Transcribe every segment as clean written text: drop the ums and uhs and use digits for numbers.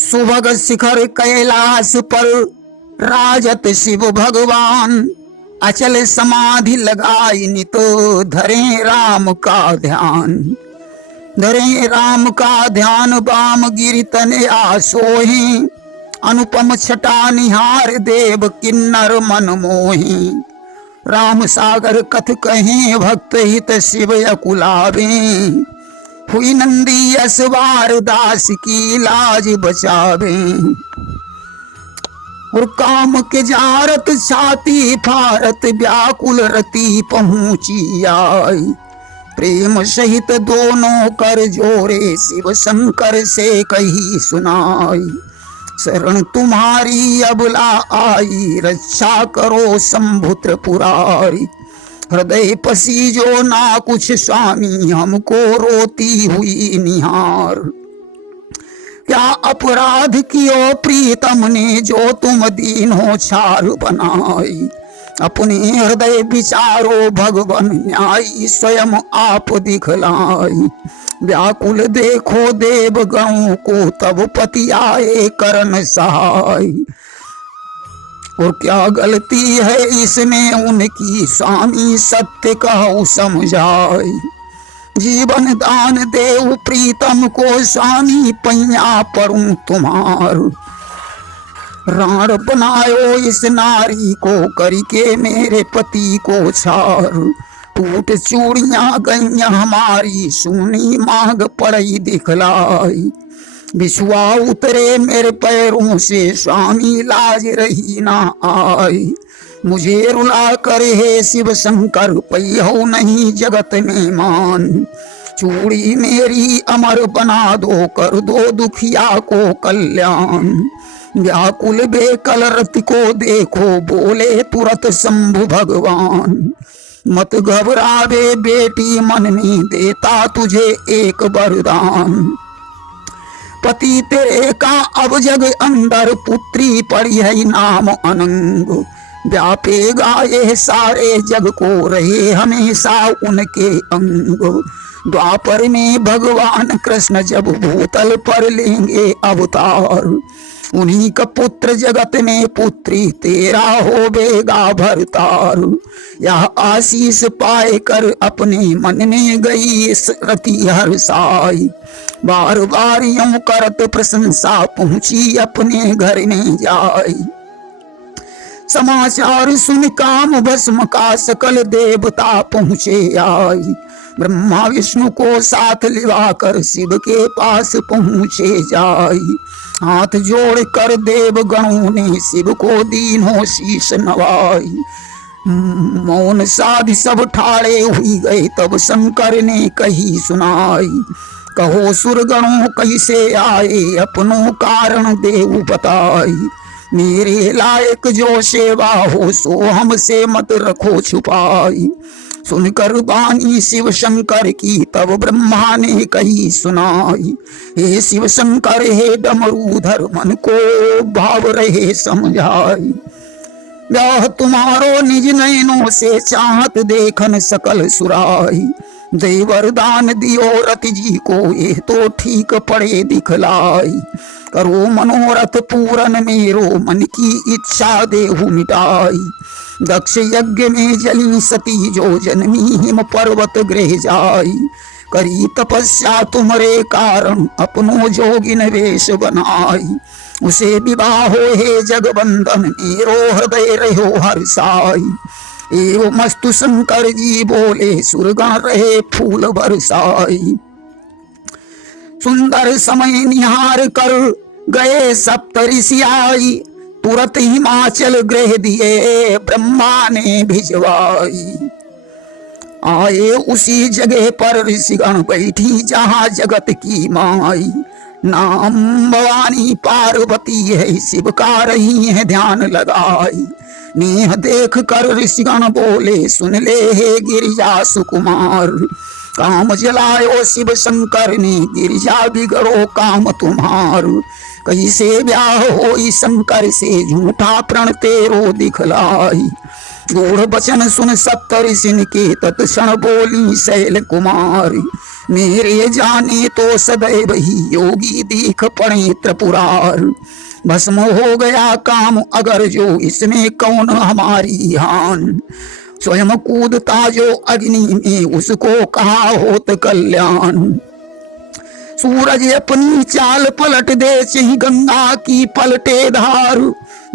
सुभग शिखर कैलाश पर राजत शिव भगवान। अचल समाधि लगाई नित धरे राम का ध्यान। धरे राम का ध्यान वाम गिरि तने आसोहि। अनुपम छटा निहार देव किन्नर मन मोहि। राम सागर कथ कहें भक्त हित शिव अकुलावे। हुई नंदी असवार दास की लाज बचावे। और काम के जारत छाती फारत व्याकुल रति पहुंची आई। प्रेम सहित दोनों कर जोरे शिव शंकर से कही सुनाई। शरण तुम्हारी अबला आई रक्षा करो शंभु पुरारी। हृदय पसीजो ना कुछ स्वामी हमको रोती हुई निहार। क्या अपराध कियो प्रीतम ने जो तुम दीनों छार बनाई। अपने हृदय विचारो भगवन न्यायी स्वयं आप दिखलाई। व्याकुल देखो देव गणों को तब पति आए करन सहाय। और क्या गलती है इसमें उनकी स्वामी सत्य कहूँ समझाई। जीवन दान देव प्रीतम को स्वामी पैया परूं तुम्हार। राण बनायो इस नारी को करके मेरे पति को छार। टूट चूड़ियां गईया हमारी सुनी मांग पड़ई दिखलाई। बिछुआ उतरे मेरे पैरों से स्वामी लाज रही ना आई। मुझे रुला कर हे शिव शंकर पैहो नहीं जगत में मान। चूड़ी मेरी अमर बना दो कर दो दुखिया को कल्याण। व्याकुल बेकल रति को देखो बोले तुरत शंभु भगवान। मत घबरावे बेटी मन में देता तुझे एक वरदान। पति तेरे का अब जग अंदर पुत्री पड़ी है नाम अनंग। व्यापेगा ये सारे जग को रहे हमेशा उनके अंग। द्वापर में भगवान कृष्ण जब भूतल पर लेंगे अवतार। उन्हीं का पुत्र जगत में पुत्री तेरा होवेगा भरतार। यह आशीष पाए कर अपने मन में गई रति हर्षाई। बार बार यूं करत प्रशंसा पहुंची अपने घर में जाई। समाचार सुन काम भस्म का सकल देवता पहुंचे आई। ब्रह्मा विष्णु को साथ लिवा कर शिव के पास पहुंचे जाई। हाथ जोड़ कर देव गणों ने शिव को दीनों शीश नवाई। मौन साधि सब ठाड़े हुई गए तब शंकर ने कही सुनाई। कहो सुरगणों कैसे आए अपनों कारण देव बताई। मेरे लायक जो सेवा हो सो हमसे मत रखो छुपाई। सुनकर बानी शिव शंकर की तब ब्रह्मा ने कही सुनाई। हे शिव शंकर हे डमरूधर मन को भाव रहे समझाई। यह तुम्हारो निज नयनों से चाहत देखन सकल सुराई। दे वरदान दियो रति जी को ये तो ठीक पड़े दिखलाई। करो मनोरथ पूरन मेरो मन की इच्छा देहु मिटाई। दक्ष यज्ञ में जली सती जो जन्मी हिम पर्वत गृह जाई। करी तपस्या तुम्हारे कारण अपनो जोगिन वेश बनाई। उसे विवाह हो हे जगबंधन मेरो हृदय रहो हर्षाई। एवं मस्तु शंकर जी बोले सुरगण रहे फूल बरसाई। सुंदर समय निहार कर गए सप्तऋषि आई। तुरंत हिमाचल गृह दिए ब्रह्मा ने भिजवाई। आए उसी जगह पर ऋषिगण बैठी जहाँ जगत की माई। नाम भवानी पार्वती है शिव का रही है ध्यान लगाई। नेह देख कर ऋषिगण बोले सुन ले हे गिरिजा सुकुमार। काम जलायो शिव शंकर ने गिरिजा बिगड़ो काम तुम्हार। कैसे ब्याह होई शंकर से झूठा प्रण तेरो दिखलाई। गूढ़ बचन सुन सप्तऋषिन के तत्क्षण बोली शैल कुमारी, मेरे जाने तो सदैव ही योगी दीख पड़े त्रिपुरार। भस्म हो गया काम अगर जो इसमें कौन हमारी हान, स्वयं कूदता जो अग्नि में उसको कहा होत कल्याण। सूरज अपनी चाल पलट दे चाहे गंगा की पलटे धार,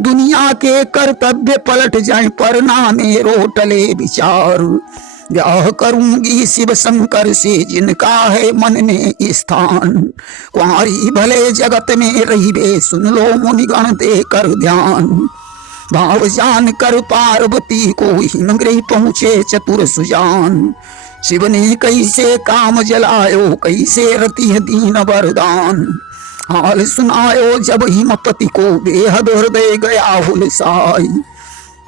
दुनिया के कर्तव्य पलट जाए पर नामे रोटले विचार। ब्याह करूंगी शिव शंकर से जिनका है मन में स्थान, कुंवारी भले जगत में रही बे सुन लो मुनिगण दे कर ध्यान। भाव जान कर पार्वती को हिमगृह पहुँचे चतुर सुजान, शिव ने कैसे काम जलायो कैसे रति दीन वरदान। हाल सुनायो जब हिमपति को बेहद हृदय गया हुलसाई,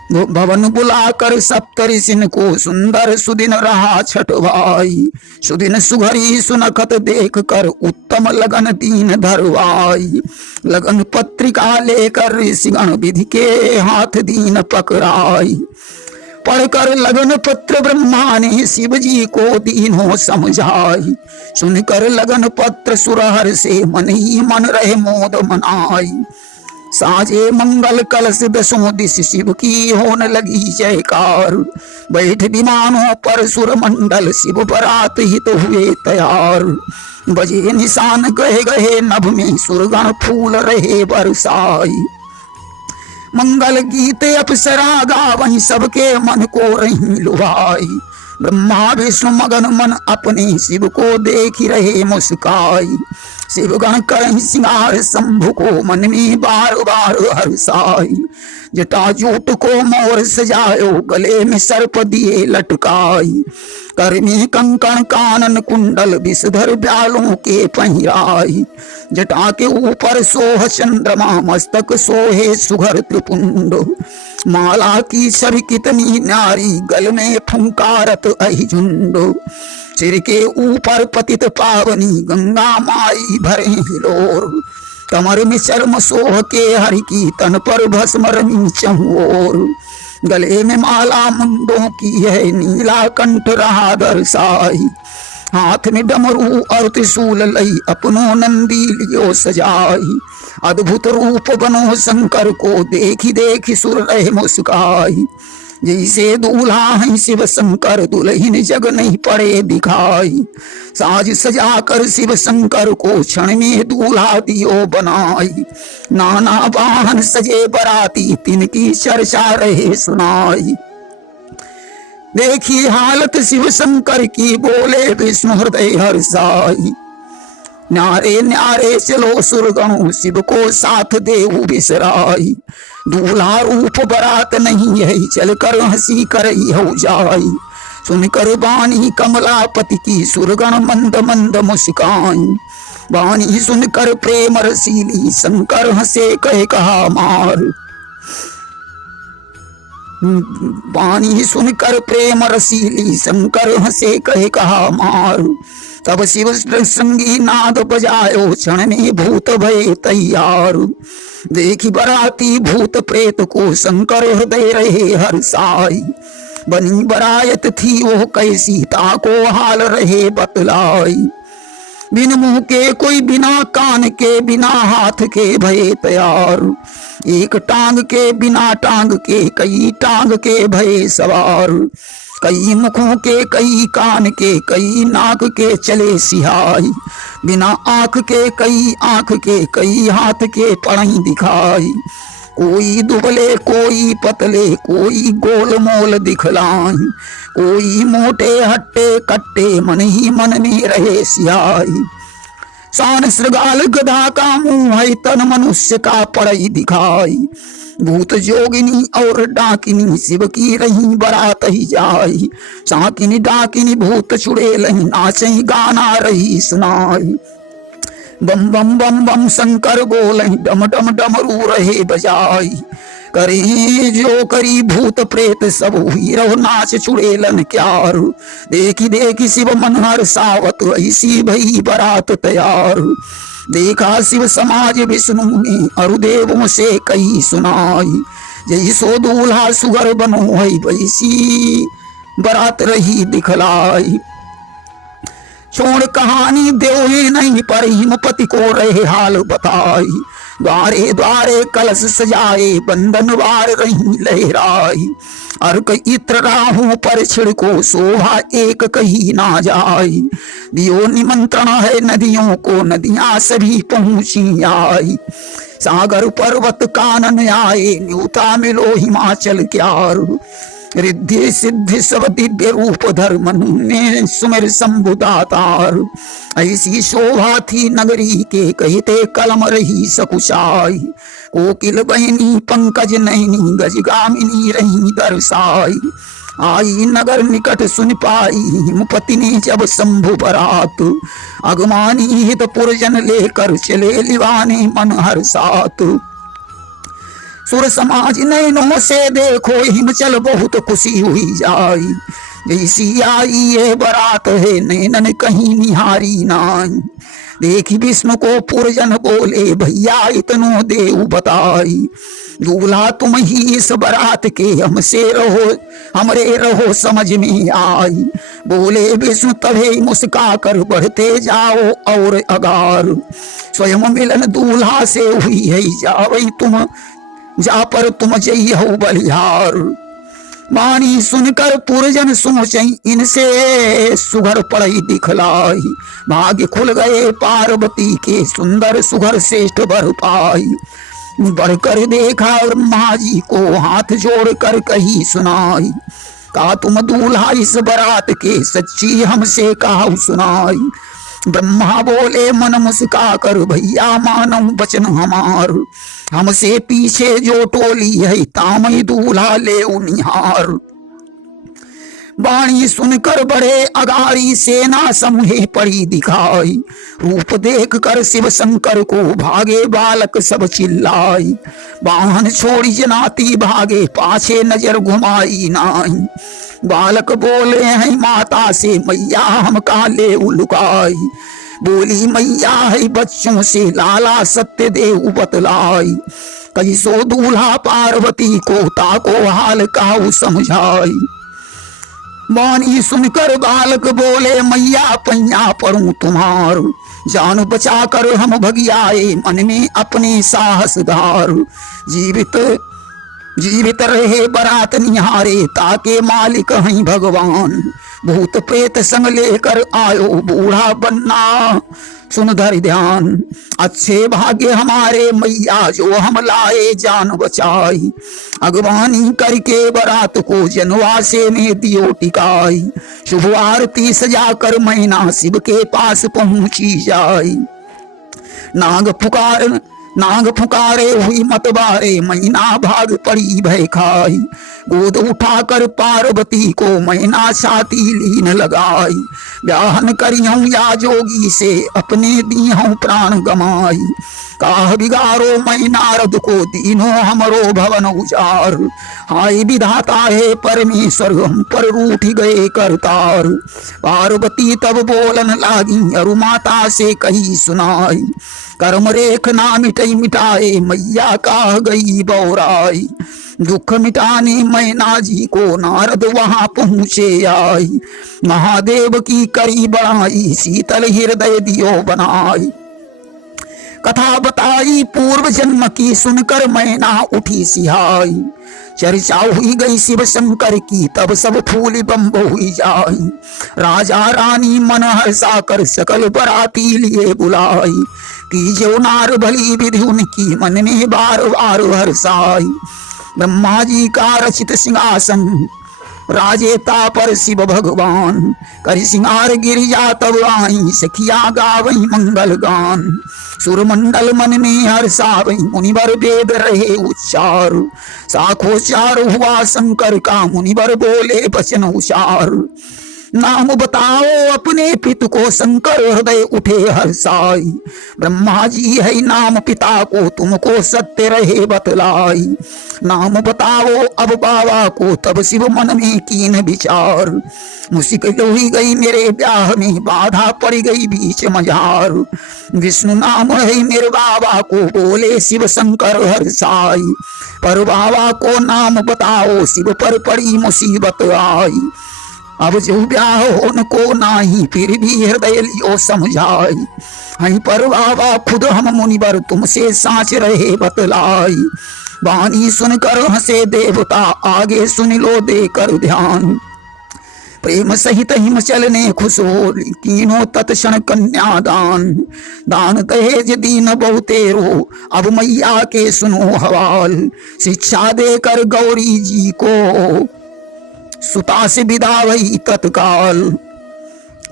भवन बुलाकर सप्तऋषिन को सुंदर सुदिन रहा छठ भाई। सुदिन सुघरी सुनखत देख कर उत्तम लगन दीन धरवाई, लगन पत्रिका लेकर ऋषिगण विधि के हाथ दीन पकड़ाई। पढ़कर लगन पत्र ब्रह्मा ने शिव जी को दीनों समझाई, सुनकर लगन पत्र सुरहर से मन ही मन रहे मोद मनाई। साजे मंगल कलश दसों दिश शिव की होने लगी जयकार, बैठ विमानों पर सुर मंडल शिव बरात हित हुए तैयार। बजे निशान गहे गहे नभ में सुरगण फूल रहे बरसाई, मंगल गीत अप्सरा गावहीं सबके मन को रही लुभाई। ब्रह्मा विष्णु मगन मन अपने शिव को देख रहे मुस्काई, शिवगण करहीं सिंगार शंभु को मन में बार बार हर्षाई। जटाजूट को मोर सजायो गले में सर्प दिए लटकाई, कर में कंकण कानन कुंडल विषधर ब्यालों के पहिराई। जटा के ऊपर सोह चंद्रमा मस्तक सोहे सुघर त्रिपुंड, माला की छवि कितनी नारी गल में फुंकारत अहि झुंड। सिर के ऊपर पतित पावनी गंगा माई भरे हिलोर, कमर में चर्म सोह के हरि की तन पर भस्म रमी चहुओर। गले में माला मुंडों की है नीला कंठ रहा दर्शाई, हाथ में डमरू और त्रिशूल लई अपनो नंदी लियो सजाई। अद्भुत रूप बनो शंकर को देखी देखी सुर रहे मुस्काई, जैसे दूल्हा है शिव शंकर दुल्हन जग नहीं पड़े दिखाई। साज सजा कर शिव शंकर को क्षण में दूल्हा दियो बनाई, नाना वाहन सजे बराती तिनकी चर्चा रहे सुनाई। देखी हालत शिव शंकर की बोले विष्णु हृदय हर्षाई, न्यारे न्यारे चलो सुरगणों शिव को साथ देव बिसराई। दूल्हा रूप बरात नहीं है चलकर हंसी कर हो जाई, सुनकर बानी कमलापति की सुरगण मंद मंद मुस्काई। बानी सुनकर प्रेम रसीली शंकर हंसे कहे कहा मार, बानी सुनकर प्रेम रसीली शंकर हंसे कहे कहा मार। तब शिव संगी नाद बजायो क्षण में भूत भय तैयार, देखी बराती भूत प्रेत को शंकर हृदय रहे हर्षाई। बनी बरायत थी वो कैसी ताको हाल रहे बतलाई, बिन मुंह के कोई बिना कान के बिना हाथ के भय तैयार। एक टांग के बिना टांग के कई टांग के भय सवार, कई मुखों के कई कान के कई नाक के चले सिहाई। बिना आंख के कई आंख के कई हाथ के पढ़ई दिखाई, कोई दुबले कोई पतले कोई गोल मोल दिखलाई। कोई मोटे हट्टे कट्टे मन ही मन में रहे सिहाई। शान श्रृगाल गधा का मुंह है तन मनुष्य का पड़ई दिखाई। भूत जोगिनी और डाकिनी शिव की रही बरात ही जाई। साकिनी डाकिनी भूत छुड़े लही नाचई गाना रही सुनाई। बम बम बम बम शंकर बोलही डम डम डमरू रहे बजाई। करी जो करी भूत प्रेत सब हुई रहो नाच छुड़ेलन क्यार। देखी देखी शिव मनहर सावत ऐसी भई बरात तैयार। देखा शिव समाज विष्णु ने अरुदेवों से कही सुनाई। जई सो दूल्हा सुगर बनो है वैसी बरात रही दिखलाई। छोड़ कहानी देवे नहीं पर हिमपति को रहे हाल बताई। द्वारे द्वारे कलश सजाए बंधन वार रही लहराई। अर्क इत्र राहों पर छिड़को शोभा एक कही ना जाई। दियो निमंत्रण है नदियों को नदियां सभी पहुंची आई। सागर पर्वत कानन आए न्यूता मिलो हिमाचल क्यार। रिद्धि सिद्धि सब दिव्य रूप धर्म ने सुमिर शंभुदातार। ऐसी शोभा थी नगरी के कहते कलम रही सकुचाई। कोकिल बहनी पंकज नैनी गजगामिनी रही दर्शाई। आई नगर निकट सुन पाई हिमपति ने जब शंभु बरात। अगमानी हित पुरजन लेकर चले लिवाने मन हर्षात। सुर समाज नैनों से देखो हिमचल बहुत खुशी हुई जाई। जैसी आई ये बरात है नैनन कहीं निहारी नाई। देखी विष्णु को पुरजन बोले भैया इतनो देव बताई। दूल्हा तुम ही इस बरात के हमसे रहो हमरे रहो समझ में आई। बोले विष्णु तभे मुस्का कर बढ़ते जाओ और अगार। स्वयं मिलन दूल्हा से हुई है जावई तुम जा पर तुम जई हो बलिहार। वाणी सुनकर पुरजन सोचई इनसे सुघर पड़ई दिखलाई। भाग्य खुल गए पार्वती के सुंदर सुघर श्रेष्ठ बर पाई। बढ़कर देखा ब्रह्मा जी को हाथ जोड़कर कही सुनाई। का तुम दूल्हा इस बरात के सच्ची हमसे कहा सुनाई। ब्रह्मा बोले मन मुस्का कर भैया मानो वचन हमार। हमसे पीछे जो टोली है तामई दूल्हा ले निहार। वाणी सुनकर बड़े अगारी सेना समूहे पड़ी दिखाई। रूप देख कर शिव शंकर को भागे बालक सब चिल्लाई। वाहन छोड़ी जनाती भागे पाछे नजर घुमाई नाई। बालक बोले हैं माता से मैया हम का ले लुकाई। बोली मैया है बच्चों से लाला सत्य देव बतलाई। कैसो दूल्हा पार्वती को ताको हाल काऊ समझाई। वाणी सुनकर बालक बोले मैया पैया परूं तुम्हार। जान बचा कर हम भगियाए मन में अपने साहसदार। जीवित रहे बरात निहारे ताके मालिक हैं भगवान। भूत प्रेत संग लेकर आयो बूढ़ा बनना सुन धर ध्यान। अच्छे भाग्य हमारे मैया जो हम लाए जान बचाई। अगवानी करके बरात को जनवासे में दियो टिकाई। शुभ आरती सजा कर मैना शिव के पास पहुंची जाई। नाग फुकारे हुई मतवारे मैना भाग पड़ी भय खाई। गोद उठाकर पार्वती को मैना छाती लीन लगाई। ब्याहन करियों या जोगी से अपने दीहों प्राण गमाई। काह बिगारो मैं नारद को दीनों हमरो भवन उजार। हाय विधाता है परमेश्वर हम पर रूठ गए करतार। पार्वती तब बोलन लागी अरु माता से कही सुनाई। कर्म रेख ना मिटई मिटाए मैया काह गई बौराई। दुख मिटाने मैना जी को नारद वहां पहुंचे आई। महादेव की करी बढ़ाई शीतल हृदय दियो बनाई। कथा बताई पूर्व जन्म की सुनकर मैना उठी सिहाई। चर्चा हुई गई शिव शंकर की तब सब फूल बम्ब हुई जाई। राजा रानी मन हर्षा कर सकल बराती लिए बुलाई। की जो नार भली विधि उनकी मन में बार बार हर्षाई। ब्रह्मा जी का रचित सिंहासन राजेता पर शिव भगवान। कर सिंगार गिरिजा तब आई सखिया गावई मंगल गान। सुरमंडल मन में हर्षावई मुनिवर वेद रहे उच्चार। साखोचार हुआ शंकर का मुनिवर बोले वचन उचार। नाम बताओ अपने पितु को, शंकर हृदय उठे हर्षाई। ब्रह्मा जी है नाम पिता को, तुमको सत्य रहे बतलाई। नाम बताओ अब बाबा को, तब शिव मन में कीन विचार। मुश्किल हुई गई मेरे ब्याह में, बाधा पड़ गई बीच मझार। विष्णु नाम है मेरे बाबा को, बोले शिव शंकर हर्षाई। पर बाबा को नाम बताओ, शिव पर पड़ी मुसीबत आई। अब जो ब्याह होन को नाही, फिर भी हृदय लियो समझाई। हई पर बाबा खुद हम मुनिवर, तुमसे साच रहे बतलाई। वाणी सुनकर हंसे देवता, आगे सुन लो देकर ध्यान। प्रेम सहित हिमचल ने खुश हो, कीनो तत्क्षण कन्यादान। दान दहेज दीन बहुतेरो, अब मैया के सुनो हवाल। शिक्षा देकर गौरी जी को, सुता से विदा वही तत्काल।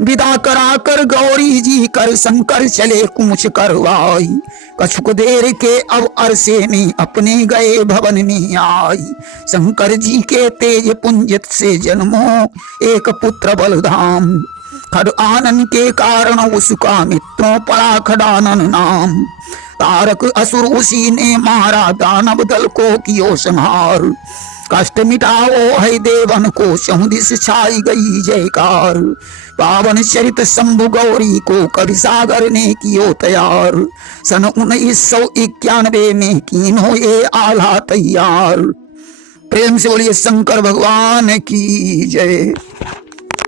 विदा कराकर गौरी जी कर, शंकर चले कूच करवाई। कछुक देर के अब अरसे में, अपने गए भवन में आई। शंकर जी के तेज पुंजित से जन्मो, एक पुत्र बलधाम। खड आनन के कारण उसका मित्रों पड़ा खडानन नाम। तारक असुर उसी ने मारा, दानव दल को कियो संहार। कष्ट मिटाओ है देवन को, चहुदिस छाई गई जयकार। पावन चरित शंभु गौरी को, कवि सागर ने कियो तैयार। सन 1991 में कीनो ये आला तैयार। प्रेम से बोलिए शंकर भगवान की जय।